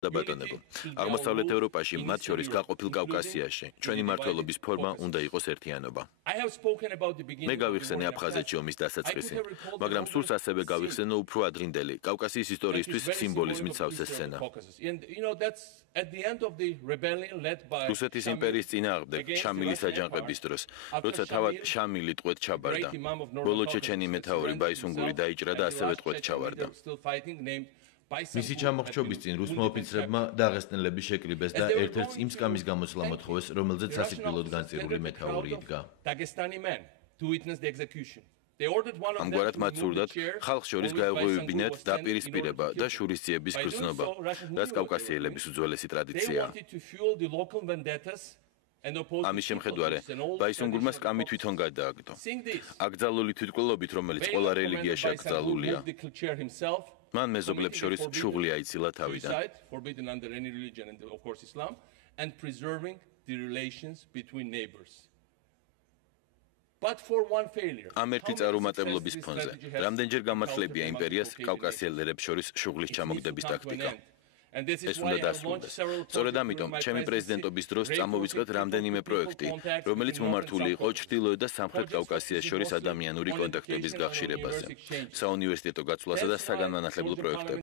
Dabatonebu. აღმოსავლეთ ევროპაში, მათ შორის გაყოფილ კავკასიაში, ჩვენი მმართველობის ფორმა უნდა იყოს ერთიანობა. მე გავიხსენე აფხაზეთში ომის დასაწყისი, მაგრამ სურს ასევე გავიხსენო უფრო ადრინდელი, კავკასიის ისტორიისთვის სიმბოლიზმით სავსე სცენა. რუსეთის იმპერიის წინააღმდეგ შამილის აჯანყების დროს, როცა თავად შამილი ტყვედ ჩაბარდა, ბოლო ჩეჩენი მეთაური ბაისუნგური დაიჭრა და ასევე ტყვედ ჩავარდა. მისი ჩამოხრჩობის წინ რუსმა ოფიცრებმა დაღესტნელები შეკრიბეს და ერთ-ერთს იმ სკამის გამოცლა მოთხოვეს, რომელზეც სასიკვდილოდ განწირული მეთაური იდგა. ამგვარად მათ სურდათ ხალხს შორის გაეღვივებინათ დაპირისპირება და შურისძიების გრძნობა, რაც კავკასიელების უძველესი ტრადიციაა. ამის შემხედვარე, ბაისუნგურმა სკამი თვითონ გადააგდო. აკრძალული თვითმკვლელობით, რომელიც ყველა რელიგიაში აკრძალულია, მან მეზობლებს შორის შუღლი აიცილა თავიდან. ამ ერთი წარუმატებლობის ფონზე, რამდენჯერ გამართლებია იმპერიას კავკასიელებს შორის შუღლის ჩამოგდების ტაქტიკა. ეს უნდა დასრულდეს. სწორედ ამიტომ, ჩემი პრეზიდენტობის დროს წამოვიწყეთ რამდენიმე პროექტი, რომელიც მომართული იყო ჩრდილოეთ და სამხრეთ კავკასიას შორის ადამიანური კონტაქტების გახშირებაზე, საუნივერსიტეტო გაცვლასა და საგანმანათლებლო პროექტები.